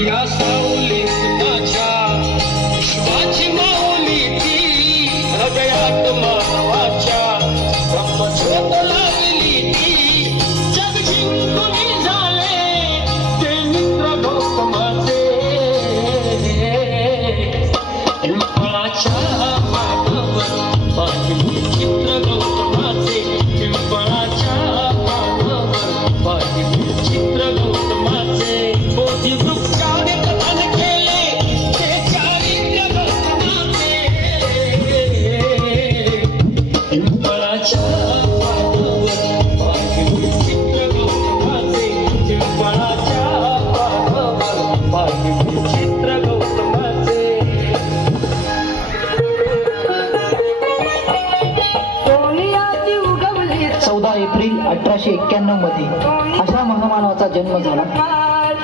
या सावलीत माझ्या विश्वाची माऊली ती, हृदयात मानवाच्या ब्रह्मज्योत लावली ती. जग जिंकून झाले ते मित्र गौतमाचे, पिंपळाच्या पानावर पाहिली चित्र गौतमाचे, पिंपळाच्या पानावर पाहिली चित्र गौतमाचे. बोधी वृक्षाने कथन केले ते चारित्र्य गौतमाचे, पिंपळाच्या पानावर पाहिली चित्र गौतमाचे, पिंपळाच्या पानावर पाहिली चित्र गौतमाचे. 14 एप्रिल 1891 मध्ये अशा महामानवाचा जन्म झाला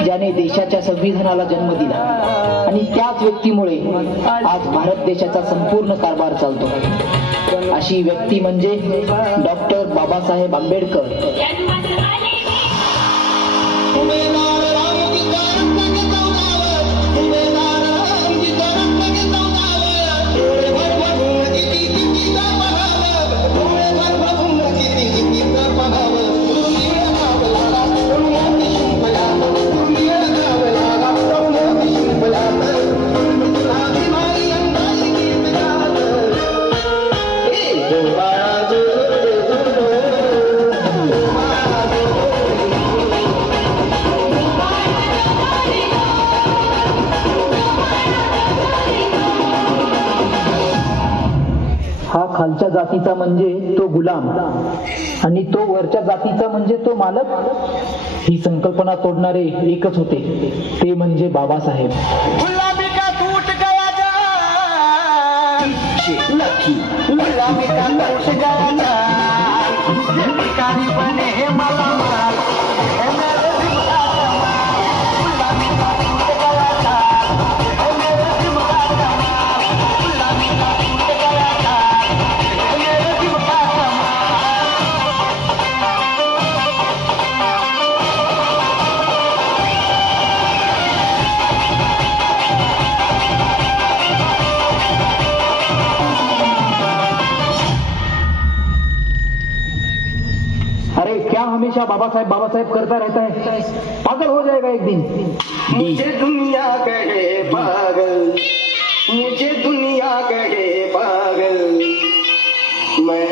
ज्याने देशाच्या संविधानाला जन्म दिला, आणि त्याच व्यक्तीमुळे आज भारत देशाचा संपूर्ण कारभार चालतो. अशी व्यक्ती म्हणजे डॉक्टर बाबासाहेब आंबेडकर. हा खालच्या जातीचा म्हणजे तो गुलाम, आणि तो वरच्या जातीचा म्हणजे तो मालक. ही संकल्पना तोडणारे एकच होते, ते म्हणजे बाबासाहेब. गुलामी का टूट गया जान, गुलामी का टूट गया जान, भिखारी बने हैं मालामाल, है मेरे दिल का कमाल. गुलामी का टूट गया जान, है मेरे दिल का कमाल. गुलामी का टूट गया जान, है मेरे दिल का कमाल. अरे क्या हमेशा बाबासाहेब बाबासाहेब करता रहता है, पागल हो जाएगा एक दिन. मुझे दुनिया कहे पागल, मुझे दुनिया कहे पागल, मैं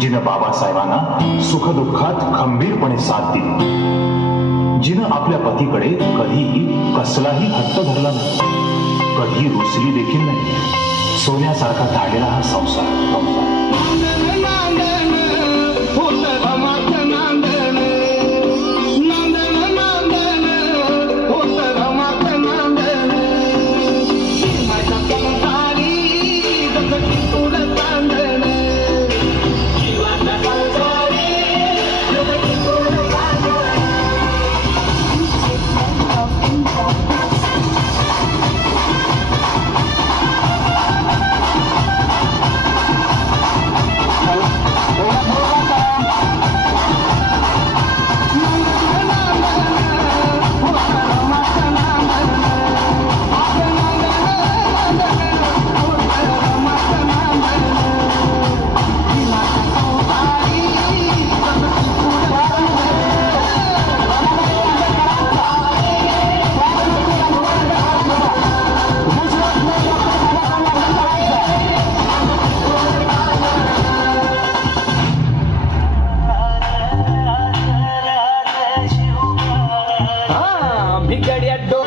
जिनं बाबासाहेबांना सुखदुःखात खंबीरपणे साथ दिली. जिनं आपल्या पतीकडे कधीही कसलाही हट्ट धरला नाही, कधी रुसली देखील नाही. सोन्यासारखा धाडलेला हा संसार. भिकड्या डो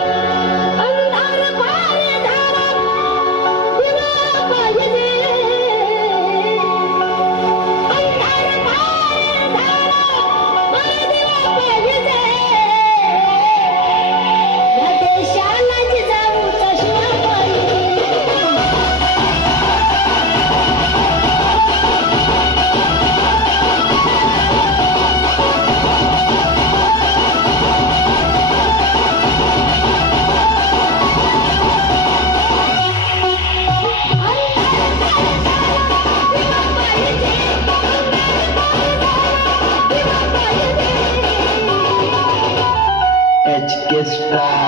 HK Star.